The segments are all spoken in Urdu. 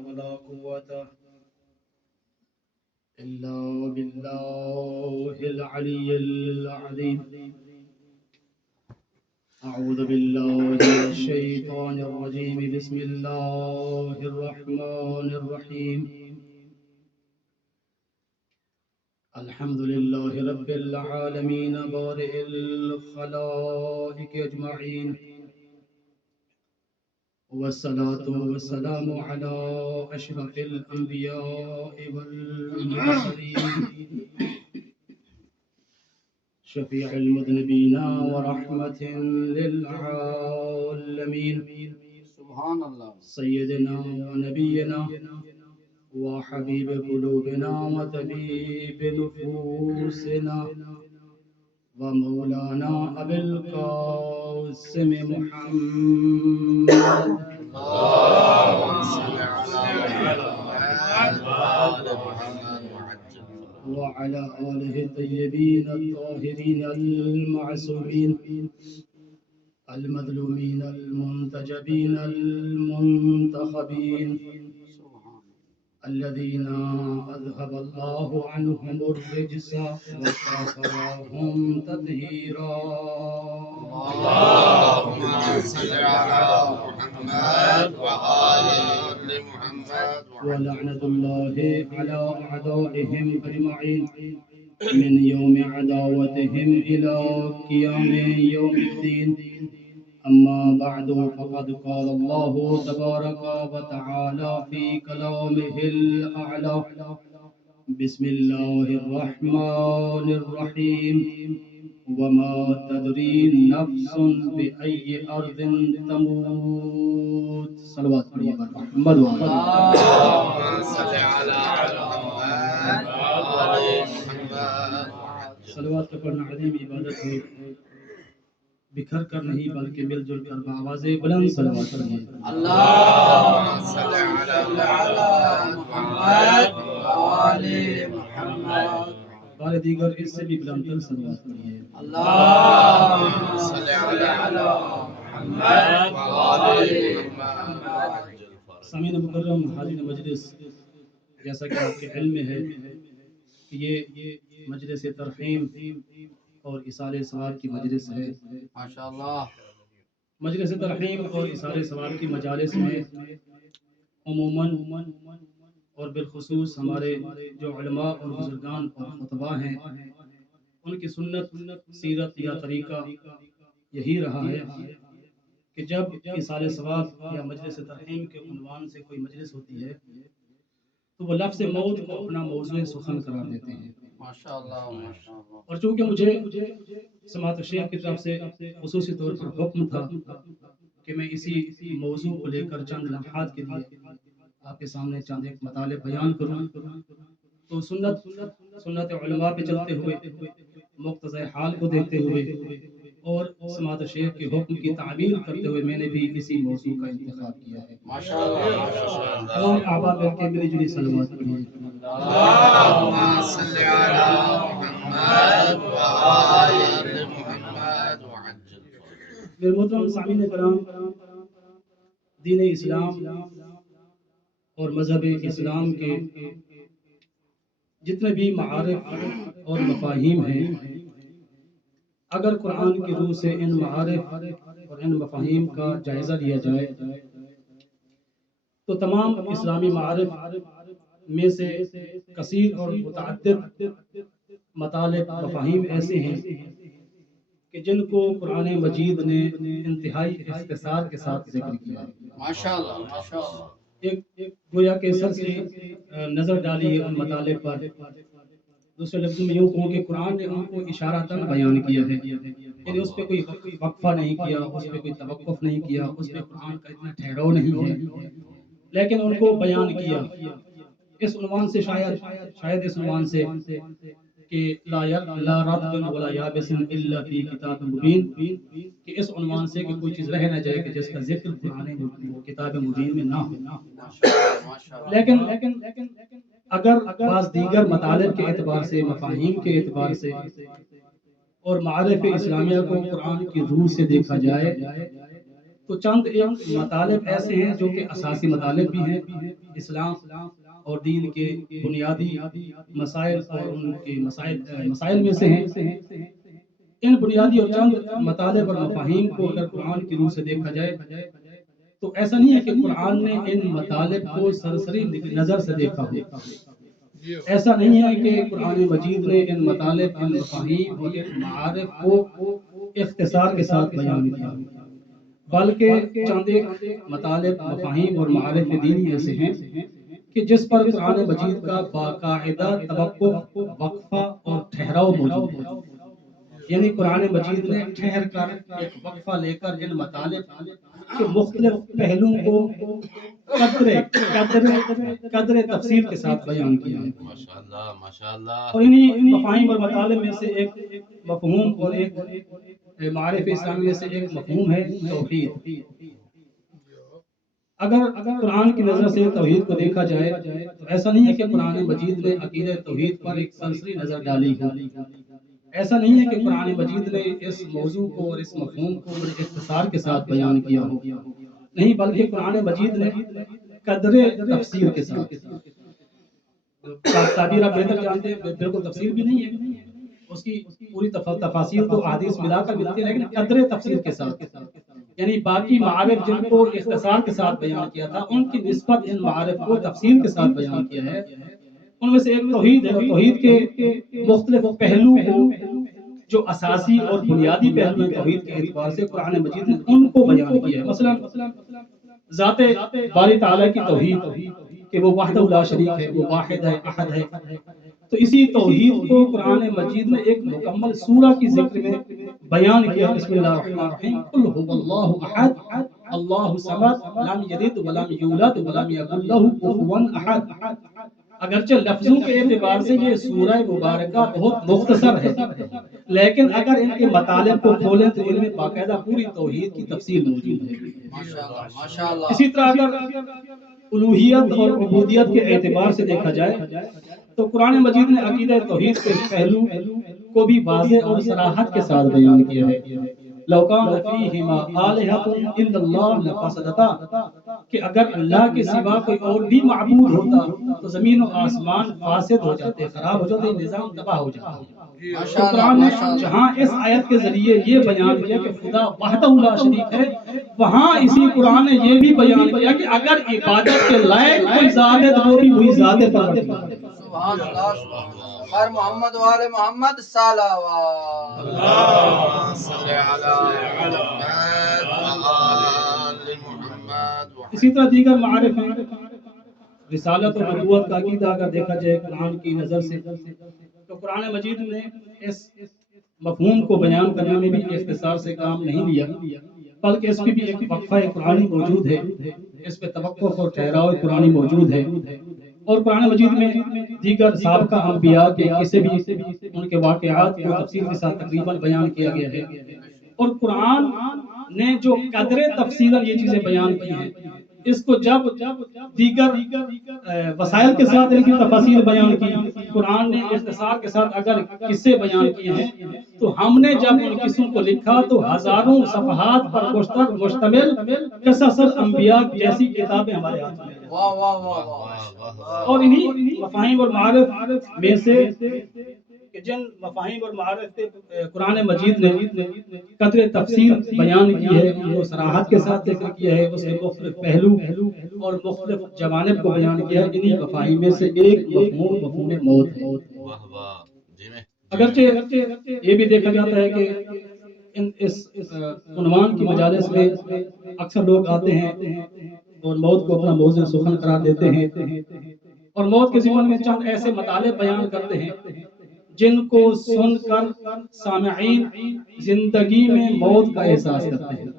ولا قوة إلا بالله العلي العظيم. أعوذ بالله من الشيطان الرجيم. بسم الله الرحمن الرحيم. الحمد لله رب العالمين بارئ الخلائق أجمعين، والصلاة والسلام على أشرف الأنبياء والمرسلين، شفيع المذنبين ورحمة للعالمين، سبحان الله. سيدنا ونبينا وحبيب قلوبنا وطبيب نفوسنا ومولانا أبي القاسم محمد اللهم صل على محمد وآل محمد وعجل وعلى آله الطيبين الطاهرين المعصومين المظلومين المنتجبين المنتخبين الذين أذهب الله عنهم الرجس وطهرهم تطهيرا. اللهم صل على محمد وآل محمد ولعنة الله على أعدائهم أجمعين من يوم عداوتهم إلى قيام يوم الدين. أما بعد، فقد قال الله تبارك وتعالى في كلامه الأعلى: بسم الله الرحمن الرحيم. وما تدري نفس بأي أرض تموت. صلوات محمد اللهم صل على محمد وآل محمد. صلوات کا پڑھنا عظیم عبادت ہے، بکھر کر نہیں بلکہ مل جل کر بآواز بلند صلوات پڑھیے. اللهم صل على محمد وآل محمد. بار دیگر اس سے بھی بلند تر صلوات پڑھیے. اللهم صل على محمد وآل محمد. سامعین مکرم، حاضرین مجلس، جیسا کہ آپ کے علم میں ہے کہ یہ مجلس ترحیم اور اثار ثواب کی مجلس ہے. ماشاءاللہ. مجلس ترحیم اور اثار ثواب کی مجالس میں عموماً اور بالخصوص ہمارے جو علماء اور بزرگان اور خطباء ہیں، ان کی سنت، سیرت یا طریقہ یہی رہا ہے کہ جب اثار ثواب یا مجلس ترحیم کے عنوان سے کوئی مجلس ہوتی ہے تو وہ لفظ موت کو اپنا موضوع سخن قرار دیتے ہیں. ماشاءاللہ ماشاءاللہ. اور چونکہ مجھے سماعت شیخ کی طرف سے خصوصی طور پر حکم تھا کہ میں اسی موضوع کو لے کر چند لمحات کے لیے آپ کے سامنے چند ایک مطالب بیان کروں، تو سنت علماء پہ چلتے ہوئے، مقتضی حال کو دیکھتے ہوئے اور سماعت شیخ کے حکم کی تعبیر کرتے ہوئے میں نے بھی اسی موضوع کا انتخاب کیا ہے. ماشاءاللہ. تمام احباب مل کے میری جڑی صلوات پڑھیے. اللهم صل على محمد وآل محمد وعجل. میرے محترم سامعین کرام، دین اسلام اور مذہب اسلام کے جتنے بھی معارف اور مفاہیم ہیں، اگر قرآن کی روح سے ان معارف اور ان مفاہیم کا جائزہ لیا جائے تو تمام اسلامی معارف میں سے کثیر اور متعدد مطالب مفاہیم ایسے ہیں کہ جن کو قرآن مجید نے انتہائی اختصار کے ساتھ ذکر کیا ہے. ماشاءاللہ ماشاءاللہ. ایک گویا کہ سرسری نظر ڈالی ہے ان مطالب پر. دوسرے لفظوں میں یوں کہوں کہ قرآن نے ان کو اشارتاً بیان کیا ہے، یعنی اس پہ کوئی وقفہ نہیں کیا، اس پہ کوئی توقف نہیں کیا، اس پہ قرآن کا اتنا ٹھہراؤ نہیں ہے، لیکن ان کو بیان کیا اس عنوان سے، شاید اس عنوان سے کہ لا رطب ولا یابس الا فی کتاب مبین، کہ اس عنوان سے کہ کوئی چیز رہ نہ جائے کہ جس کا ذکر قرآن کتاب مبین میں نہ ہو. لیکن اگر بعض دیگر مطالب کے اعتبار سے، مفاہیم کے اعتبار سے اور معارف اسلامیہ کو قرآن کی روح سے دیکھا جائے تو چند ایک مطالب ایسے ہیں جو کہ اساسی مطالب بھی ہیں اسلام اور دین کے بنیادی مسائل اور ان کے مسائل میں سے ہیں. ان بنیادی اور چند مطالب اور مفاہیم کو اگر قرآن کی روح سے دیکھا جائے تو ایسا نہیں ہے کہ قرآن نے ان مطالب کو سرسری نظر سے دیکھا ہو. ایسا نہیں ہے کہ قرآن مجید نے ان مطالب، ان مفاہیم اور ان معارف کو اختصار کے ساتھ بیان کیا، بلکہ چند ایک مطالب، مفاہیم اور معارف دینی ایسے ہیں کہ جس پر قرآن مجید کا باقاعدہ توقف، وقفہ اور ٹھہراؤ موجود ہے. یعنی قرآن مجید نے ٹھہر کر ایک وقفہ لے کر ان مطالب کے مختلف پہلوؤں کو قدر تفصیل کے ساتھ بیان کیا ہے. ماشاءاللہ ماشاءاللہ. اور انہی مفاہیم اور مطالب میں سے ایک مفہوم اور ایک معارف اسلامی میں سے ایک مفہوم ہے توحید. اگر قرآن کی نظر سے توحید کو دیکھا جائے تو ایسا نہیں ہے کہ قرآن مجید نے عقیدہ توحید پر ایک سرسری نظر ڈالی ہو. ایسا نہیں ہے کہ قرآن مجید نے اس موضوع کو اور اس مفہوم کو بڑے اختصار کے ساتھ بیان کیا ہو. نہیں، بلکہ قرآن مجید نے قدر تفسیر کے ساتھ، تعبیر آپ بہتر جانتے ہیں، بالکل تفسیر بھی نہیں ہے، اس کی پوری تفاصیل تو احادیث ملا کر ملتی ہے، لیکن قدر تفسیر کے ساتھ، یعنی باقی معارف جن کو اختصار کے ساتھ بیان کیا تھا ان کی نسبت ان معارف کو تفصیل کے ساتھ بیان کیا ہے. ان میں سے ایک توحید ہے. توحید کے مختلف پہلو کو جو اساسی اور بنیادی پہلو ہیں توحید کے اعتبار سے قرآن مجید نے ان کو بیان کیا ہے. مثلا ذات باری تعالیٰ کی توحید کہ وہ وحدہ لا شریک ہے، وہ واحد ہے، احد ہے. تو اسی توحید کو قرآن مجید نے ایک مکمل سورہ کی ذکر میں بیان کیا. بسم اللہ الرحمن الرحیم، قل هو اللہ احد اللہ الصمد لم یلد ولم یولد ولم یکن لہ کفوا احد. اگرچہ لفظوں کے اعتبار سے یہ سورہ مبارکہ بہت مختصر ہے، لیکن اگر ان کے مطالب کو کھولیں تو ان میں باقاعدہ پوری توحید کی تفصیل موجود ہے. ماشاءاللہ ماشاءاللہ. اسی طرح اگر الوہیت اور عبودیت کے اعتبار سے دیکھا جائے تو قرآن مجید نے عقیدہ توحید کے پہلو کو بھی واضح اور صراحت کے ساتھ بیان کیا ہے. لو کان فیہما آلہۃ الا اللہ لفسدتا، کہ اگر اللہ کے سوا کوئی اور بھی معبود ہوتا تو زمین و آسمان فاسد ہو جاتے، خراب ہو جاتے، نظام تباہ ہو جاتا. تو قرآن نے جہاں اس آیت کے ذریعے یہ بیان کیا کہ خدا وحدہ لا شریک ہے، وہاں اسی قرآن نے یہ بھی بیان کیا کہ اگر عبادت کے لائق کوئی ذات ہے تو وہ بھی وہی ذات ہے. سبحان اللہ سبحان اللہ. خیر محمد و آل محمد صلوات. اللہم صلی علی محمد و آل محمد. اسی طرح دیگر معارف ہیں. رسالت اور نبوت کا عقیدہ اگر دیکھا جائے قرآن کی نظر سے تو قرآن مجید نے اس مفہوم کو بیان کرنے میں بھی اختصار سے کام نہیں لیا، بلکہ اس میں بھی ایک وقفہ قرآنی موجود ہے، اس پہ توقف اور ٹھہراؤ قرآنی موجود ہے. اور قرآن مجید میں دیگر سابقہ انبیاء کے قصے بھی، ان کے واقعات کو تفصیل کے ساتھ تقریباً بیان کیا گیا ہے. اور قرآن نے جو قدر تفصیل یہ چیزیں بیان کی ہیں، اس کو جب دیگر وسائل کے ساتھ ان کی تفاصیل بیان کی، قرآن نے اختصار کے ساتھ اگر قصے بیان کیے ہیں تو ہم نے جب ان قصوں کو لکھا تو ہزاروں صفحات پر مشتمل قصص الانبیاء جیسی کتابیں ہمارے ہاتھ میں ہیں. واہ واہ واہ واہ. اور انہی مفاہیم اور معارف میں سے کہ جن مفاہیم اور معارف پہ قرآن مجید نے قدر تفصیل بیان کی ہے، ان کو صراحت کے ساتھ ذکر کیا ہے، اس کے مختلف پہلو اور مختلف جوانب کو بیان کیا ہے. انہی مفاہیم میں سے ایک مفہوم موت ہے. اگرچہ یہ بھی دیکھا جاتا ہے کہ اس عنوان کی مجالس میں اکثر لوگ آتے ہیں اور موت کو اپنا موضوع سخن قرار دیتے ہیں اور موت کے ضمن میں چند ایسے مطالب بیان کرتے ہیں جن کو سن کر سامعین زندگی میں موت کا احساس کرتے ہیں.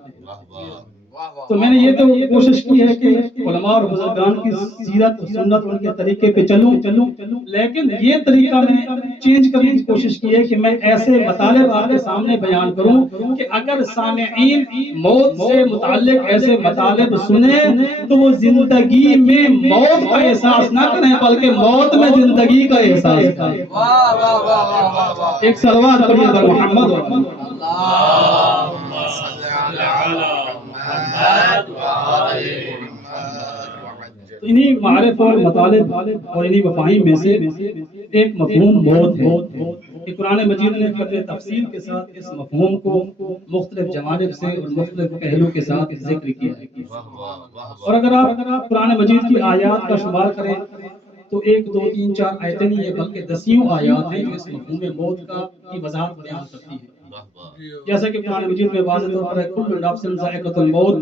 تو میں نے یہ تو کوشش کی ہے کہ علماء اور بزرگان کی سیرت سنت ان کے طریقے پہ چلوں، لیکن یہ طریقہ میں نے چینج کرنے کی کوشش کی ہے کہ میں ایسے مطالب آپ کے سامنے بیان کروں کہ اگر سامعین موت سے متعلق ایسے مطالب سنیں تو وہ زندگی میں موت کا احساس نہ کریں بلکہ موت میں زندگی کا احساس کریں. ایک صلوات پڑھیے بر محمد. اللہم صلی علی محمد محمد وآل محمد وعجل. تو انہی معارف اور مطالب اور انہی مفاہیم میں سے ایک مفہوم موت ہے کہ قرآن مجید نے قدر تفصیل کے ساتھ اس مفہوم کو مختلف جوانب سے اور مختلف پہلو کے ساتھ ذکر کیا ہے. اور اگر آپ قرآن مجید کی آیات کا شمار کریں تو 1 2 3 4 آیتیں نہیں ہیں بلکہ دسیوں آیات ہیں جو اس مفہوم موت کی وضاحت بیان کرتی ہیں. جیسا کہ قرآن مجید میں واضح طور پر ہے کل نفس ذائقۃ الموت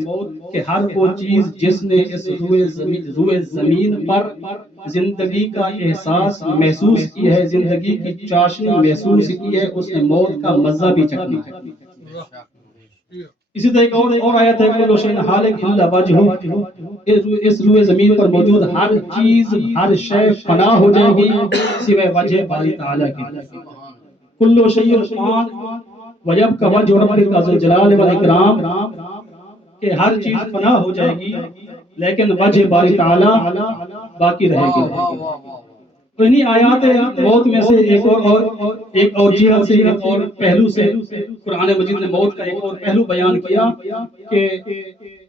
کہ ہر وہ چیز جس نے اس روئے زمین پر زندگی کا احساس محسوس کی ہے، زندگی کی چاشنی محسوس کی ہے، اس نے موت کا مزہ بھی چکھنا ہے. اسی طرح ایک اور آیت ہے کل شیء ہالک الا وجہہ، اس روئے زمین پر موجود ہر چیز ہر شے فنا ہو جائے گی سوائے وجہ باری تعالیٰ کے. کل شیء فان ویبقى وجہ ربک ذو الجلال والاکرام کہ ہر چیز فنا ہو جائے گی لیکن وجہ باری تعالیٰ باقی رہے گی. تو انہی آیات موت میں سے ایک اور جہت سے ایک اور پہلو سے قرآن مجید نے موت کا ایک اور پہلو بیان کیا کہ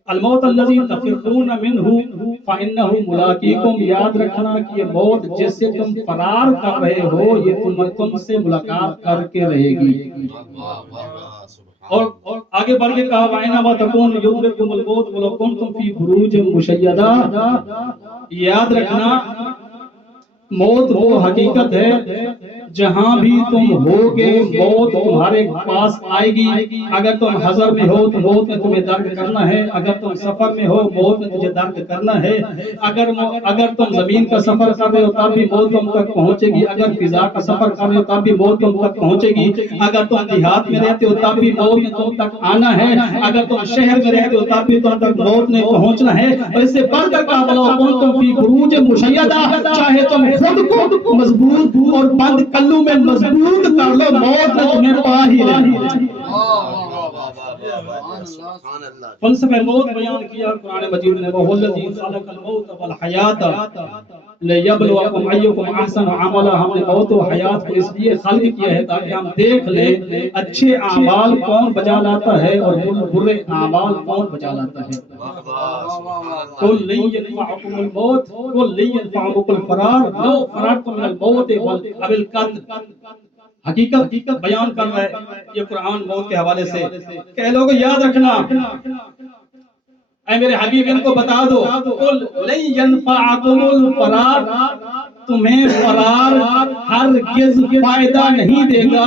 الموت الذی تفرون منہ فإنہ ملاقیکم، یاد رکھنا کہ یہ موت جس سے تم فرار کر رہے ہو یہ تم سے ملاقات کر کے رہے گی. اور آگے بڑھ کے کہا وَأَيْنَمَا تَكُونُوا يُدْرِكْكُمُ الْمَوْتُ وَلَوْ كُنْتُمْ فِي بُرُوجٍ مُشَيَّدَةٍ. یاد رکھنا موت وہ حقیقت ہے جہاں بھی تم ہوگے موت تمہارے پاس آئے گی. اگر تم حضر میں ہو تو موت نے تمہیں درد کرنا ہے، اگر تم سفر میں ہو موت نے تجھے درد کرنا ہے، اگر تم زمین کا سفر کر رہے ہو تب بھی موت تم تک پہنچے گی، اگر فضا کا سفر کر رہے ہو تب بھی موت تم تک پہنچے گی، اگر تم دیہات میں رہتے ہو تب بھی موت نے تم تک آنا ہے، اگر تم شہر میں رہتے ہو تب بھی تم تک موت نے پہنچنا ہے. اور اس سے بڑھ کر کہا وَلَوْ كُنْتُمْ فِي بُرُوجٍ مُشَيَّدَةٍ، چاہے تم خود کو مضبوط اور بند کلو میں مضبوط کر لو موت نے تمہیں پا ہی لینا ہے. فلسفہ موت بیان کیا قرآن مجید نے وَهُوَ الَّذِي خَلَقَ الْمَوْتَ وَالْحَيَاةَ لِيَبْلُوَكُمْ أَيُّكُمْ أَحْسَنُ عَمَلًا. ہم نے موت و حیات کو اس لیے خلق کیا ہے تاکہ ہم دیکھ لیں اچھے اعمال کون بجا لاتا ہے اور برے اعمال کون بجا لاتا ہے. قُلْ لَن يَنفَعَكُمُ الْمَوْتُ قُلْ لَن يَنفَعَكُمُ الْفِرَارُ لَوْ فَرَرْتُم مِّنَ الْمَوْتِ أَوِ الْقَتْلِ. حقیقت بیان کر رہا ہے یہ قرآن موت کے حوالے سے کہ اے لوگوں یاد رکھنا، اے میرے حبیب ان کو بتا دو قُلْ لَن يَنفَعَكُمُ الْفِرَارُ، تمہیں فرار ہرگز فائدہ نہیں دے گا.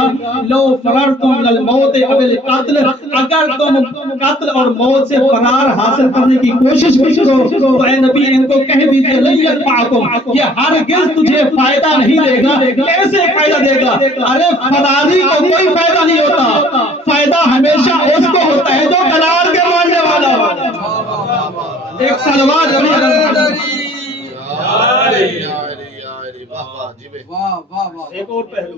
لو فررتم من الموت او القتل، اگر تم قتل اور موت سے فرار حاصل کرنے کی کوشش بھی کرو تو اے نبی ان کو کہہ دیجئے لن ينفعکم، یہ ہرگز تجھے فائدہ نہیں دے گا. کیسے فائدہ دے گا؟ ارے فراری کو کوئی فائدہ نہیں ہوتا، فائدہ ہمیشہ اس کو ہوتا ہے جو قرار کے ماننے والا ہو. ایک صلوات ایک اور پہلو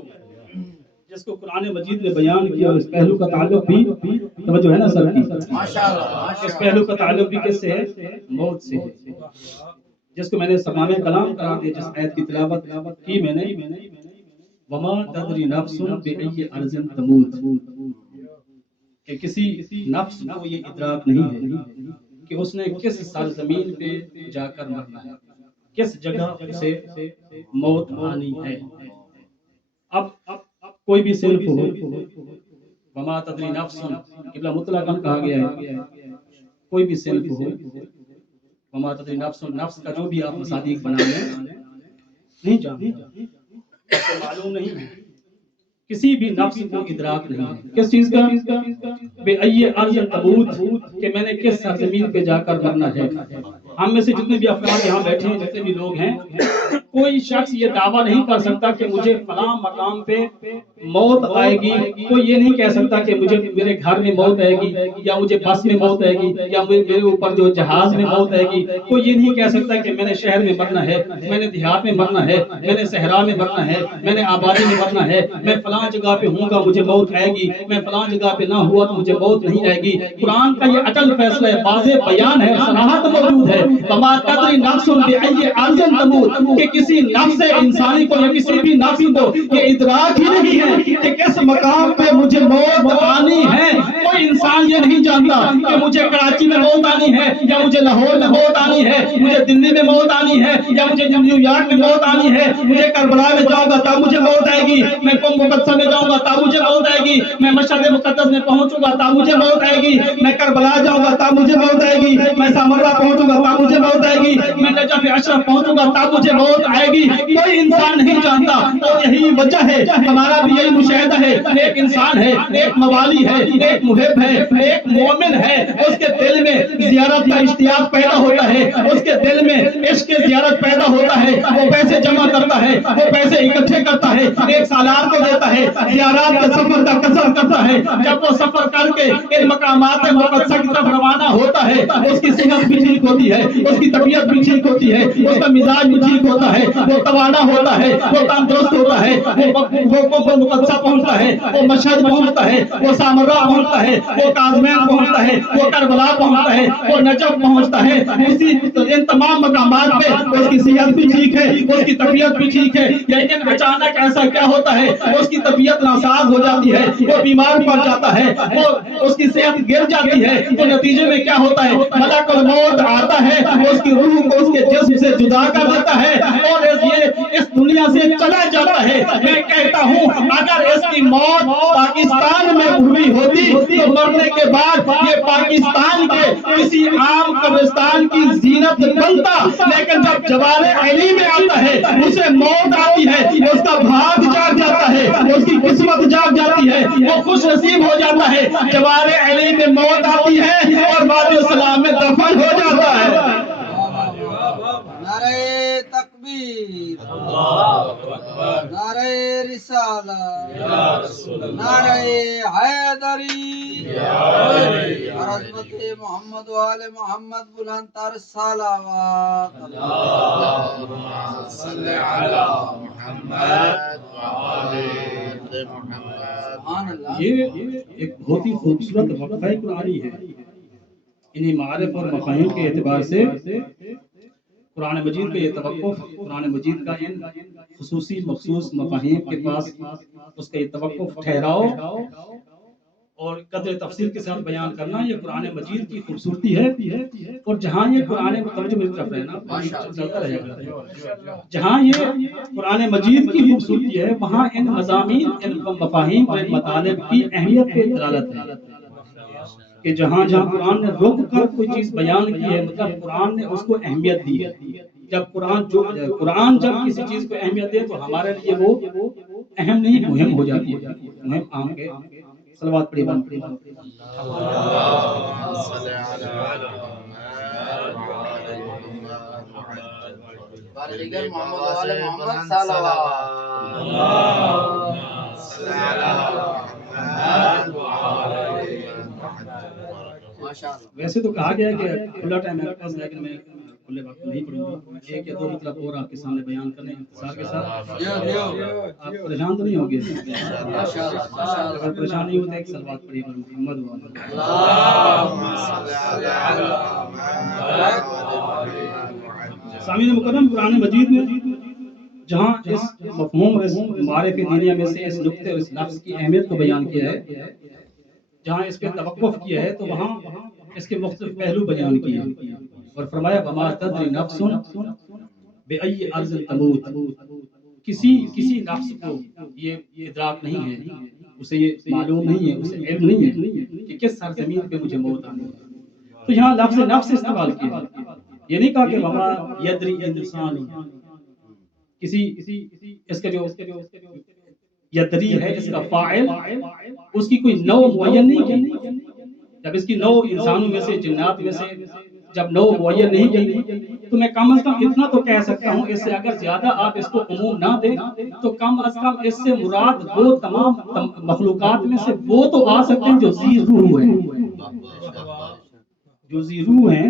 جس کو قرآن مجید نے بیان کیا اور اس پہلو کا تعلق بھی توجہ ہے نا سر کی، اس پہلو کا تعلق بھی کس سے ہے؟ موت سے ہے، جس کو میں نے سمام کلام قرار دیا. جس آیت کی تلاوت کی میں نے وما تدری نفس بأي ارض تموت، کہ کسی نفس کو یہ ادراک نہیں ہے کہ اس نے کس سرزمین پہ جا کر مرنا ہے، کس جگہ سے موت آنی ہے. اب کوئی بھی صنف ہو، وما تدری نفس قبلہ مطلقاً کہا گیا ہے، کوئی بھی صنف ہو، وما تدری نفس، نفس کا جو بھی آپ مصادیق بنا لیں نہیں جانتے، معلوم نہیں ہے، کسی بھی نفس کو ادراک نہیں ہے کس چیز کا؟ بے ای ارض تموت، کہ میں نے کس سرزمین پہ جا کر مرنا ہے. ہم میں سے جتنے بھی افراد یہاں بیٹھے ہیں، جتنے بھی لوگ ہیں، کوئی شخص یہ دعویٰ نہیں کر سکتا کہ مجھے فلاں مقام پہ موت آئے گی. کوئی یہ نہیں کہہ سکتا کہ مجھے میرے گھر میں موت آئے گی، یا مجھے بس میں موت آئے گی، یا میرے اوپر جو جہاز میں موت آئے گی. کوئی یہ نہیں کہہ سکتا کہ میں نے شہر میں مرنا ہے، میں نے دیہات میں مرنا ہے، میں نے صحرا میں مرنا ہے، میں نے آبادی میں مرنا ہے، میں فلاں جگہ پہ ہوں گا مجھے موت آئے گی، میں فلاں جگہ پہ نہ ہوا تو مجھے موت نہیں آئے گی. قرآن کا یہ اٹل فیصلہ ہے، واضح بیان ہے، صراحت موجود ہے وما تدری نفس بأي أرض تموت کہ کسی نفس انسانی کو یا کسی بھی نفس کو یہ ادراک ہی نہیں ہے کہ کس مقام پہ مجھے موت آنی ہے. کوئی انسان یہ نہیں جانتا کہ مجھے کراچی میں موت آنی ہے یا مجھے لاہور میں موت آنی ہے, مجھے دلی میں موت آنی ہے یا مجھے نیو یارک میں موت آنی ہے, مجھے کربلا میں جاؤں گا تب مجھے موت آئے گی, میں قم مقدسہ میں جاؤں گا تب مجھے موت آئے گی, میں مشہد مقدس میں پہنچوں گا تب مجھے موت آئے گی, میں کربلا جاؤں گا تب مجھے موت آئے گی, میں سامرہ پہنچوں گا تب مجھے موت آئے گی, میں نجف اشرف پہنچوں گا تب مجھے موت آئے گی. کوئی انسان نہیں جانتا. اور یہی وجہ ہے, ہمارا بھی یہی مشاہدہ ہے, ایک انسان ہے, ایک موالی ہے, ایک محب ہے, ایک مومن ہے, اس کے دل میں زیارت کا اشتیاق پیدا ہوتا ہے, اس کے دل میں عشق زیارت پیدا ہوتا ہے, وہ پیسے جمع کرتا ہے, وہ پیسے اکٹھے کرتا ہے, ایک سالار کو دیتا ہے, زیارات کے سفر کا قصد کرتا ہے. جب وہ سفر کر کے ان مقامات مقدسہ کی طرف روانہ ہوتا ہے, اس کی صحت بھی ٹھیک ہوتی ہے, اس کی طبیعت بھی ٹھیک ہوتی ہے, اس کا مزاج بھی ٹھیک ہوتا ہے, وہ توانا ہوتا ہے, وہ تندرست ہوتا ہے, وہ مقدسہ پہنچتا ہے, وہ مشہد پہنچتا ہے, وہ سامرہ پہنچتا ہے, وہ کاظمین پہنچتا ہے, وہ کربلا پہنچتا ہے, وہ نجف پہنچتا ہے. اسی ان تمام مقامات پہ اس کی صحت بھی ٹھیک ہے, اس کی طبیعت بھی ٹھیک ہے. لیکن اچانک ایسا کیا ہوتا ہے, اس کی طبیعت ناساز ہو جاتی ہے, وہ بیمار پڑ جاتا ہے, وہ اس کی صحت گر جاتی ہے. تو نتیجے میں کیا ہوتا ہے, ملک الموت آتا ہے, اس کی روح کو اس کے جسم سے جدا کر دیتا ہے اور یہ اس دنیا سے چلا جاتا ہے. میں کہتا ہوں اگر اس کی موت پاکستان میں ہوئی ہوتی تو مرنے کے بعد یہ پاکستان کے کسی عام قبرستان کی زینت بنتا. لیکن جب جوار علی میں آتا ہے, اسے موت آتی ہے, اس کا بھاگ جاگ جاتا ہے, اس کی قسمت جاگ جاتی ہے, وہ خوش نصیب ہو جاتا ہے. جوار علی میں موت آتی ہے اور وادی السلام میں دفن ہو جاتا ہے. نعرہ تکبیر, نعرہ رسالت, نعرہ حیدری, اور عظمت محمد و آل محمد بلند تر صلوات. اللہم صلی علی محمد و آل محمد. سبحان اللہ. یہ ایک بہت ہی خوبصورت وقفہ قرآنی ہے. انہی معارف اور مفاہیم کے اعتبار سے قرآن مجید پہ یہ توقف, قرآن مجید کا ان خصوصی مخصوص مفاہیم کے پاس اس کا یہ توقف, ٹھہراؤ اور قدر تفصیل کے ساتھ بیان کرنا, یہ قرآن مجید کی خوبصورتی ہے. اور جہاں یہ قرآن چلتا رہے گا, جہاں یہ قرآن مجید کی خوبصورتی ہے وہاں ان مضامین, ان مفاہیم اور مطالب کی اہمیت پہ دلالت ہے کہ جہاں جہاں قرآن نے رک کر کوئی چیز بیان کی ہے, مطلب قرآن نے اس کو اہمیت دی ہے. جب قرآن جب کسی چیز کو اہمیت دے تو ہمارے لیے وہ اہم نہیں, مہم ہو جاتی ہے, مہم عام کے. صلوات پڑھی بند پڑھی. اللہم صلی علی محمد محمد و آل محمد صلوات. اللہم صلی علی محمد و آل محمد. ویسے تو کہا گیا ہے کہ کھلا ٹائم ہے پاس, لیکن میں کھلے وقت نہیں پڑھوں گا. ایک یا دو مطلب اور آپ کے سامنے بیان کرنے انتظار کے ساتھ. آپ پریشان تو نہیں ہوگے؟ اگر پریشان نہیں ہوتے ایک صلوات پڑھی محمد و آل. سامعین مکرم, قرآن مجید میں جہاں اس مفہوم اور اس معارف دینیہ میں سے اس نقطے اور اس لفظ کی اہمیت کو بیان کیا ہے, جہاں اس پہ توقف کیا ہے, تو وہاں اس کے مختلف پہلو بیان کیے اور فرمایا وما تدری نفس بأی ارض تموت. کسی نفس کو یہ ادراک نہیں ہے, اسے یہ معلوم نہیں ہے, اسے علم نہیں ہے کہ کس سرزمین پہ مجھے موت آنی ہے. تو یہاں لفظ نفس استعمال کیا, یہ نہیں کہا کہ وما یدری انسان, کسی اس کا جو یدری ہے اس کا فاعل, اس کی کوئی نوع معین نہیں کی. جب اس کی نوع انسانوں میں سے, جنات میں سے جب نوع معین نہیں کی تو میں کم از کم اتنا تو کہہ سکتا ہوں, اس سے اگر زیادہ آپ اس کو عموم نہ دیں تو کم از کم اس سے مراد وہ تمام مخلوقات میں سے وہ تو آ سکتے ہیں جو ذی روح ہیں, جو ذی روح ہیں,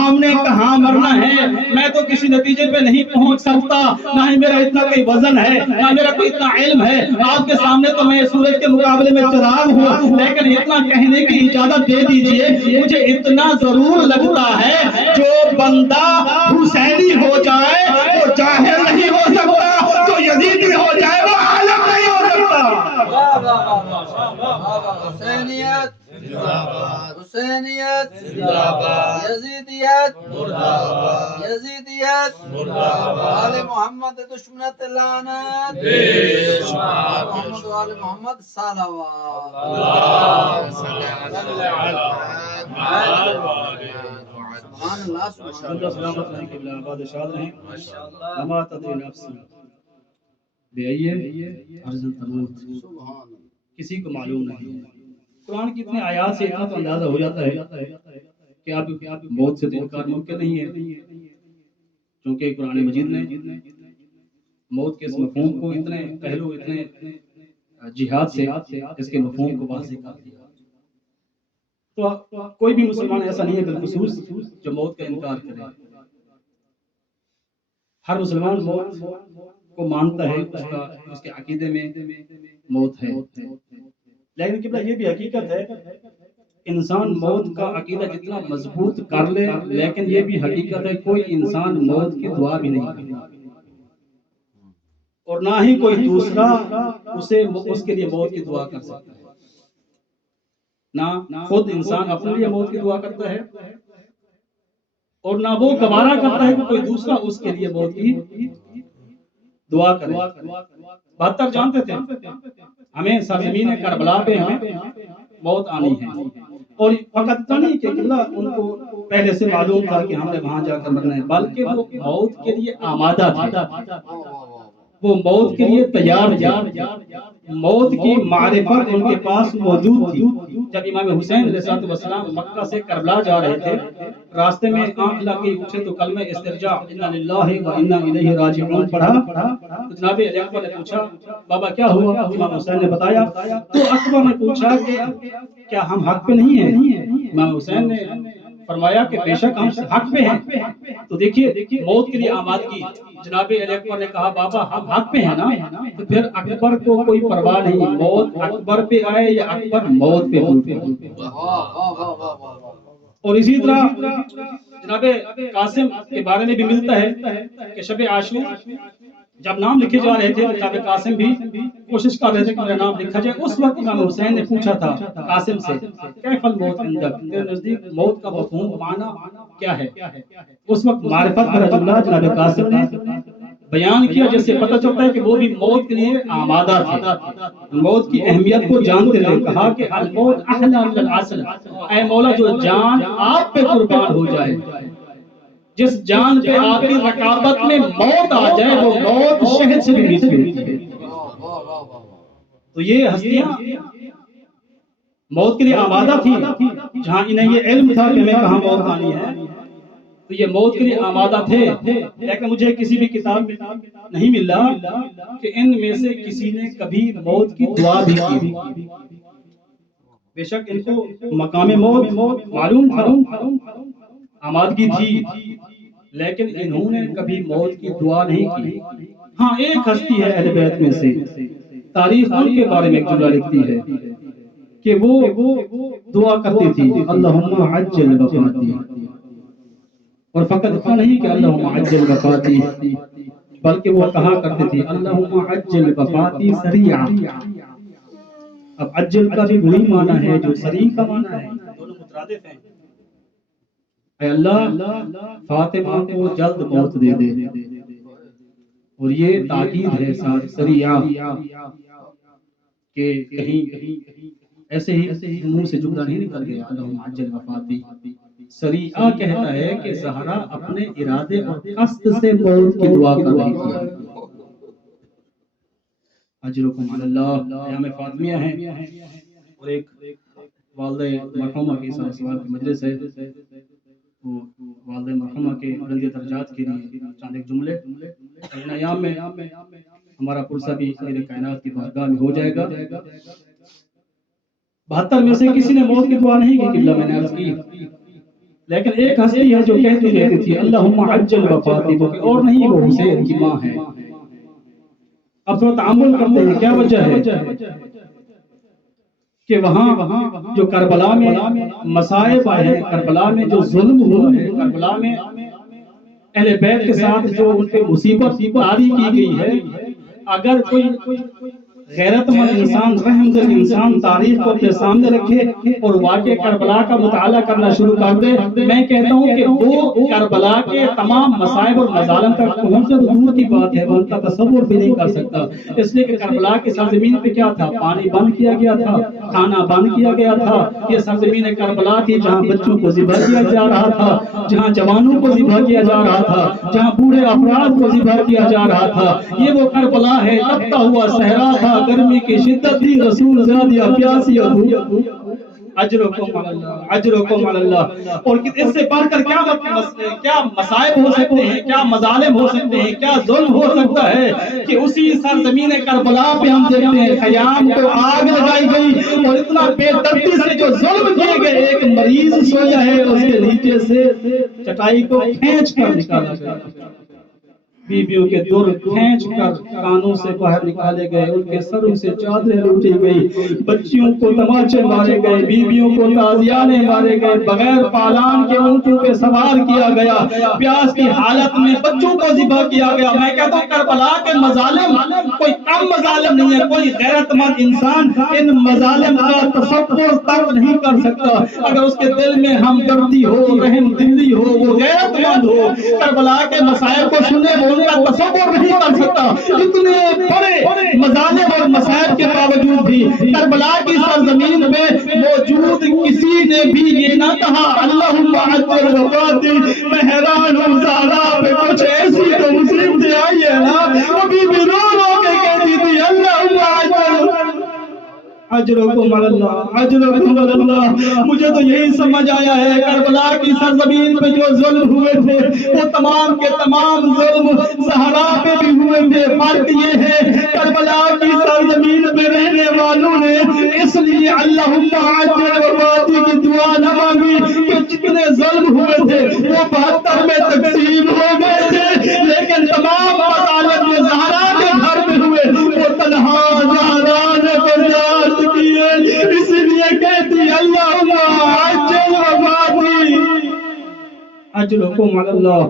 ہم نے کہاں مرنا ہے، میں تو کسی نتیجے پہ نہیں پہنچ سکتا، نہ ہی میرا اتنا کوئی وزن ہے، نہ میرا کوئی اتنا علم ہے، آپ کے سامنے تو میں سورج کے مقابلے میں چراغ ہوں، لیکن اتنا کہنے کی اجازت دے دیجئے، مجھے اتنا ضرور لگتا ہے جو بندہ حسینی ہو جائے وہ جاہل نہیں ہو سکتا، جو یزیدی ہو جائے وہ عالم نہیں ہو سکتا۔ حسینیت حسینیت یزیدیت یزیدیت آل محمد دشمنت لعنت محمد و آل محمد صلوات سبحان اللہ سبحان زندہ سلامت رہیں، قبلہ آباد شاد رہیں، وما تدری نفس بأی ارض تموت، کسی کو معلوم نہیں ہے۔ قرآن کی اتنے آیات سے اتنا تو اندازہ ہو جاتا ہے کہ آپ موت سے تو انکار ممکن نہیں ہے، چونکہ قرآن مجید نے موت کے اس مفہوم کو اتنے پہلو، اتنے جہاد سے اس کے مفہوم کو واضح کر دیا۔ تو کوئی بھی مسلمان ایسا نہیں ہے بالخصوص جو موت کا انکار کرے، ہر مسلمان موت کو مانتا ہے، اس کے عقیدے میں موت ہے، لیکن قبلہ یہ بھی حقیقت ہے انسان موت کا عقیدہ جتنا مضبوط کر لے، لیکن یہ بھی حقیقت ہے کوئی انسان موت کی دعا بھی نہیں کرتا، اور نہ ہی کوئی دوسرا اس کے لیے موت کی دعا کر سکتا ہے، نہ خود انسان اپنے لیے موت کی دعا کرتا ہے اور نہ وہ گوارا کرتا ہے کہ کوئی دوسرا اس کے لیے موت کی دعا کرے۔ 72 جانتے تھے ہمیں سرزمین کربلا پہ ہمیں موت آنی ہے، اور فقط اتنا نہیں کہ قبلہ ان کو پہلے سے معلوم تھا کہ ہم نے وہاں جا کر مرنا ہے، بلکہ وہ موت کے لیے آمادہ تھے، وہ موت کے لیے تیار تھے، موت کی معرفت ان کے پاس موجود تھی۔ جب امام حسین علیہ السلام مکہ سے کربلا جا رہے تھے، راستے میں آنکھ لگ گئی، اٹھے تو کلمہ استرجاع انا للہ و انا الیہ راجعون پڑھا، تو جناب علی اکبر نے پوچھا بابا کیا ہوا؟ امام حسین نے بتایا، تو اکبر نے پوچھا کہ کیا ہم حق پہ نہیں ہیں؟ امام حسین نے فرمایا کہ بے شک ہم حق پہ ہیں۔ تو دیکھیے موت کے لیے آمادگی، جناب علی اکبر نے کہا بابا ہم حق پہ ہیں نا، تو پھر اکبر کو کوئی پرواہ نہیں، موت اکبر پہ آئے یا اکبر موت پہ ہو۔ اور اسی طرح جناب قاسم کے بارے میں بھی ملتا ہے کہ شب عاشور جب نام لکھے جا رہے تھے، جناب قاسم بھی کوشش کر رہے تھے کہ میرا نام لکھا جائے، اس وقت امام حسین نے پوچھا تھا قاسم سے کیف الموت عندک، تیرے نزدیک موت کا مفہوم معنی کیا ہے؟ اس وقت معرفت برحمۃ اللہ جناب قاسم نے بیان کیا، جس سے پتہ چلتا ہے کہ وہ بھی موت کے لیے آمادہ تھے، موت کی اہمیت کو جانتے تھے۔ کہا کہ الموت احلی من العسل، اے مولا جو جان آپ پہ قربان ہو جائے، جس جان پہ آپ کی رقابت میں موت آ جائے، وہ موت شہد سے بھی میٹھی ہوتی ہے۔ تو یہ ہستیاں موت کے لیے آمادہ تھی، جہاں انہیں یہ علم تھا کہ ہمیں کہاں موت آنی ہے، تو یہ موت کے لیے آمادہ تھے۔ لیکن مجھے کسی بھی کتاب میں نہیں ملا کہ ان میں سے کسی نے کبھی موت کی دعا بھی کی۔ بے شک ان کو مقام موت معلوم تھا، آمادگی تھی، لیکن انہوں نے کبھی موت کی دعا نہیں کی۔ ہاں ایک ہستی ہے اہل بیت میں سے، تاریخ ان کے بارے میں جملہ لکھتی ہے کہ وہ دعا کرتی تھی اللہم عجل وفاتی، اور فقط اتنا نہیں کہ اللہم عجل وفاتی، بلکہ وہ کہا کرتے تھے اللہم عجل وفاتی سریعا۔ اب عجل کا بھی وہی معنی ہے جو سریع کا معنی ہے، دونوں مترادف ہیں۔ اے اللہ فاطمہ کو جلد موت دے دے، اور یہ تاکید ہے ساتھ سریعا، کہ کہیں ایسے ہی منہ سے جملہ نہیں نکل گیا اللہم عجل وفاتی۔ سریعا کہتا ہے کہ زہرا اپنے ارادے اور قصد سے موت کی دعا کر رہی تھی۔ اجرکم علی اللہ، ایام فاطمیہ ہیں، اور ایک والدہ مرحومہ کی سوال کی مجلس ہے، وہ والدہ مرحومہ کے بلند درجات کے لیے چند ایک جملے ان ایام میں ہمارا پرسہ بھی امیر کائنات کی بارگاہ میں ہو جائے گا۔ 72 میں سے کسی نے موت کی دعا نہیں کی، قبلہ میں نے عرض کی، لیکن ایک ہستی ہے جو کہتی رہتی تھی اللہم عجل وفاتی، اور نہیں وہ حسین کی ماں ہے۔ اب تھوڑا تعامل کرتے ہیں، کیا وجہ ہے کہ وہاں جو کربلا میں مصائب آئے ہیں، کربلا میں جو ظلم ہوا ہے، کربلا میں اہل بیت کے ساتھ جو ان پہ مصیبت طاری کی گئی ہے، اگر کوئی غیرت مند انسان، رحم دل انسان تاریخ کو اپنے سامنے رکھے اور واقع کربلا کا مطالعہ کرنا شروع کر دے، میں کہتا ہوں کہ وہ کربلا کے تمام مصائب اور مظالم تک پہنچنا تو دور کی بات ہے، وہ ان کا تصور بھی نہیں کر سکتا۔ اس لیے کہ کربلا کی سرزمین پہ کیا تھا؟ پانی بند کیا گیا تھا، کھانا بند کیا گیا تھا۔ یہ سرزمین کربلا تھی جہاں بچوں کو ذبح کیا جا رہا تھا، جہاں جوانوں کو ذبح کیا جا رہا تھا، جہاں بوڑھے افراد کو ذبح کیا جا رہا تھا۔ یہ وہ کربلا ہے، تپتا ہوا صحرا تھا، گرمی کی شدت تھی، رسول زیادہ پیاسی اور اجرکم علی اللہ، اجرکم علی اللہ۔ اور اس سے بڑھ کر کیا مصائب ہو سکتے ہیں، کیا مظالم ہو سکتے ہیں، کیا ظلم ہو سکتا ہے کہ اسی سرزمین کربلا پہ ہم دیکھتے ہیں خیام کو آگ لگائی گئی اور اتنا بے دردی سے جو ظلم کیے گئے، ایک مریض سویا ہے، اس کے نیچے سے چٹائی کو کھینچ کر نکالا گیا، بیویوں کے دور کھینچ کر کانوں سے باہر نکالے گئے، ان کے سروں سے چادریں لوٹی گئی، بچیوں کو تماچے مارے گئے، بیویوں کو تازیانے مارے گئے، بغیر پالان کے اونٹوں پہ سوار کیا گیا، پیاس کی حالت میں بچوں کو ذبح کیا گیا۔ میں کہتا ہوں کربلا کے مظالم کوئی کم مظالم نہیں ہے، کوئی غیرت مند انسان ان مظالم کا تصور تک نہیں کر سکتا۔ اگر اس کے دل میں ہمدردی ہو، رحم دلی ہو، وہ غیرت مند ہو، کربلا کے مسائل کو سنے وہ کا تصور نہیں کر سکتا۔ اتنے بڑے مظالم اور مصائب کے باوجود بھی کربلا کی سرزمین میں موجود کسی نے بھی یہ نہ کہا اللہم عجل وفاتی۔ میں حیران ہوں، زہرا پہ کچھ ایسی تو مصیبتیں آئی ہے نا، وہ بھی رو رو کے کہتی تھی اللہم عجل اجرکم علی اللہ، اجرکم علی اللہ۔ مجھے تو یہی سمجھ آیا ہے کربلا کی سرزمین پہ جو ظلم ہوئے تھے وہ تمام کے تمام ظلم زہرا پہ بھی ہوئے تھے۔ فرق یہ ہے کربلا کی سرزمین پہ رہنے والوں نے اس لیے اللہم عجل وفاتی کی دعا نہ مانگی کہ جتنے ظلم ہوئے تھے وہ 72 میں تقسیم ہو گئے تھے، لیکن تمام مظالم جو زہرا کے گھر میں ہوئے وہ تنہا زہرا نے برداشت کیے، اسی لیے کہتی اللہم عجل وفاتی، اجرکم علی اللہ۔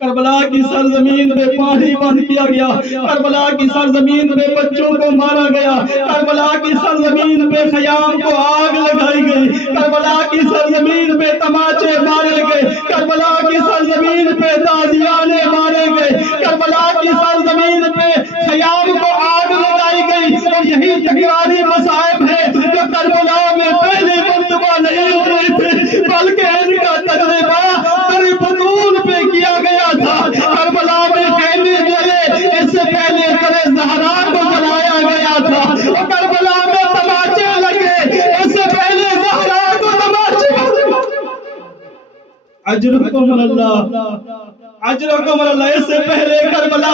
کربلا کی سرزمین پہ پانی بند کیا گیا، کربلا کی سرزمین پہ بچوں کو مارا گیا، کربلا کی سرزمین پہ خیام کو آگ لگائی گئی، کربلا کی سرزمین پہ تماچے مارے گئے، کربلا کی سرزمین پہ تازیانے مارے گئے، کربلا کی سرزمین پہ خیام کو آگ لگائی گئی۔ اور یہی تکراری مصائب ہے جو کربلا میں پہلی مرتبہ نہیں ہو رہے تھے، بلکہ ان کا تجربہ در بطول پہ کیا گیا تھا۔ کربلا میں خیمے جلے، اس سے پہلے در زہرا کو جلایا گیا تھا، اور کربلا میں تماچے لگے، اس سے پہلے زہرا کو تماچے لگے۔ اجرکم اللہ، اجرکم اللہ۔ اس سے پہلے کربلا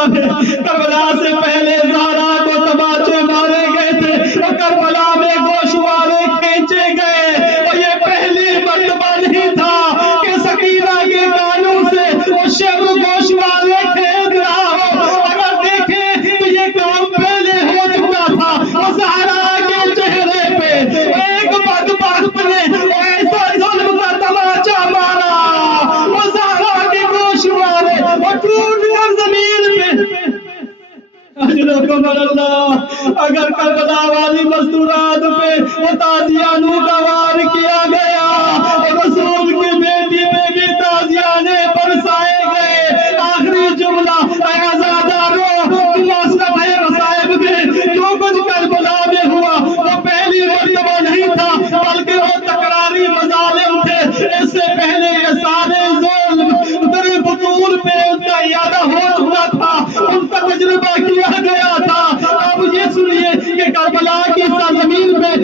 سے پہلے زہرا کو تماچے مارے گئے تھے، اور کربلا میں گوشوارے کھینچے گئے، اور یہ پہلی مرتبہ نہیں تھا کہ سکینہ کے کانوں سے وہ شب گوشوارے کھینچ رہا ہو۔ اگر دیکھیں تو یہ کام پہلے ہو چکا تھا، اور زہرا کے چہرے پہ ایک بدبخت نے ایسا ظلم کا تماچا مارا، وہ زہرا کے گوشوارے وہ ٹوٹ کر زمین پہ۔ اجرکم اللہ۔ اگر کربلا والی مستورات پہ وہ تازیانوں کا وار کیا گیا، اور رسول کی بیٹی پہ بھی تازیانے برسائے گئے، آخری جملہ اے عزادارو، تم اصلت ہے مصائب میں جو کچھ کربلا میں ہوا وہ پہلی مرتبہ نہیں تھا، بلکہ وہ تکراری مظالم تھے۔ اس سے پہلے یہ سارے ظلم در بطول پہ ان کا اعادہ ہو چکا تھا، ان کا تجربہ کیا گیا تھا۔ اب یہ سنیے کہ کربلا کی سرزمین میں